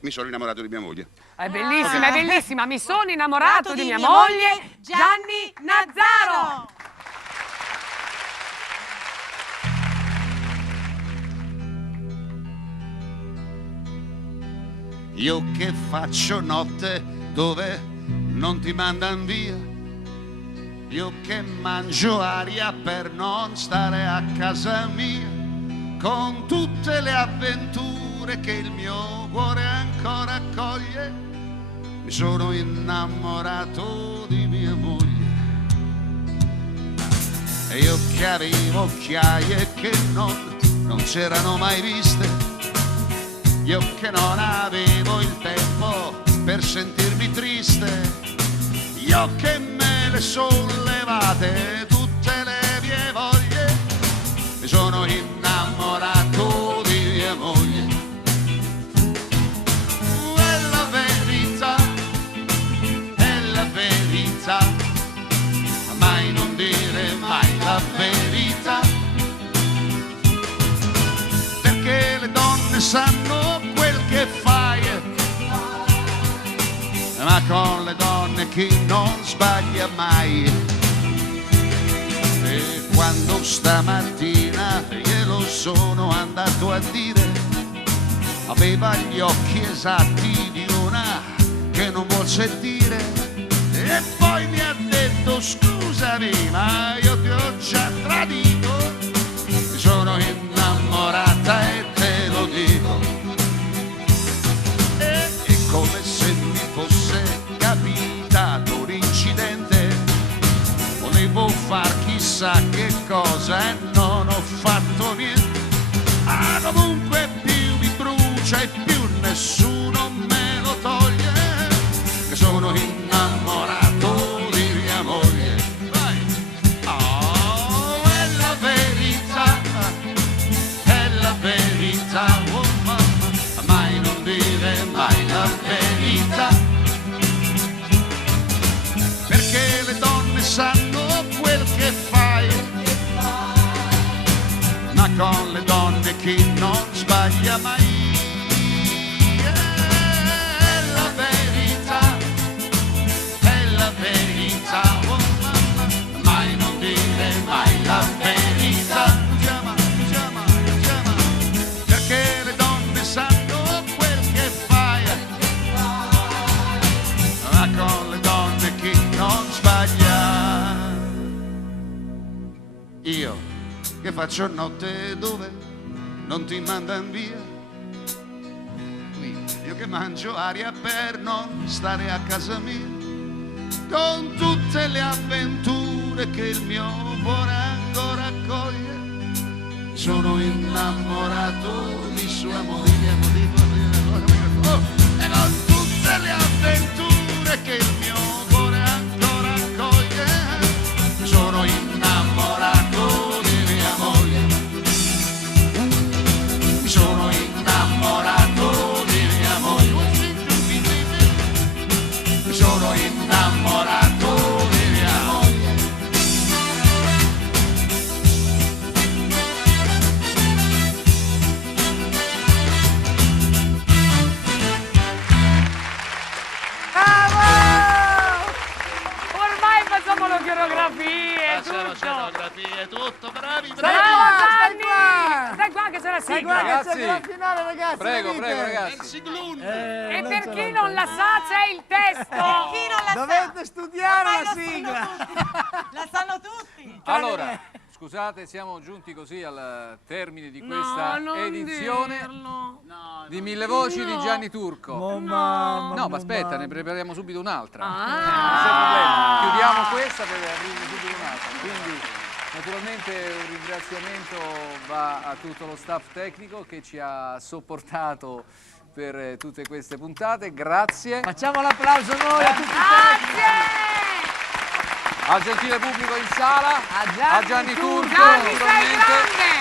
Mi sono innamorato di mia moglie. È bellissima, è bellissima. Mi sono innamorato di mia moglie, Gianni Nazzaro. Io che faccio notte dove non ti mandan via, io che mangio aria per non stare a casa mia, con tutte le avventure che il mio cuore ancora accoglie, mi sono innamorato di mia moglie. E io che avevo occhiaie che non c'erano mai viste, io che non avevo il tempo per sentirmi triste, io che me le sollevate tutte le mie voglie, mi sono innamorato di mia moglie. È la verità, è la verità, mai non dire mai la verità, perché le donne sanno quel che fai, ma con le donne chi non sbaglia mai. E quando stamattina glielo sono andato a dire, aveva gli occhi esatti di una che non vuol sentire, e poi mi ha detto scusami ma io ti ho già tradito, mi sono innamorata e te lo dico. E come se mi fosse capitato un incidente, volevo far chissà che cosa e non ho fatto niente. Ah, comunque più mi brucia e più nessuno me lo toglie, che sono innamorato di mia moglie. Vai. Oh, è la verità, è la verità, oh mamma, mai non dire mai la verità, perché le donne sanno quel che fai, ma con le donne chi non sbaglia mai. È la verità, è la verità, oh mamma, mai non dire mai la verità, perché le donne sanno quel che fai, ma con le donne chi non sbaglia. Io che faccio notte dove non ti mandan via, io che mangio aria per non stare a casa mia, con tutte le avventure che il mio cuore ancora accoglie, sono innamorato di sua moglie. Oh, e con tutte le avventure che il mio cuore ancora accoglie, sono innamorato di mia moglie. Mi sono innamorato di mia moglie. Mi sono innamorato di mia moglie. Ormai facciamo le coreografie, Facciamo tutto. scenografie, tutto, bravi, bravi. Bravo Gianni! Stai qua che c'è la Stai qua sigla. che c'è la finale, ragazzi. Prego, venite. prego, Il ragazzi. siglun. E per chi non la sa c'è il testo. Chi non la Dovete studiare Ormai la lo sigla. sanno tutti. La sanno tutti. Allora, scusate, siamo giunti così al termine di questa non edizione dirlo. di Mille Voci di Gianni Turco. Oh, mamma, No, ma aspetta, ne prepariamo subito un'altra. Ah. Non c'è problema. Chiudiamo questa per aprirne subito un'altra. Quindi, naturalmente, un ringraziamento va a tutto lo staff tecnico che ci ha sopportato per tutte queste puntate. Grazie. Facciamo l'applauso noi a tutti. Grazie! Al gentile pubblico in sala, A Gianni Turco, Gianni sei naturalmente. grande!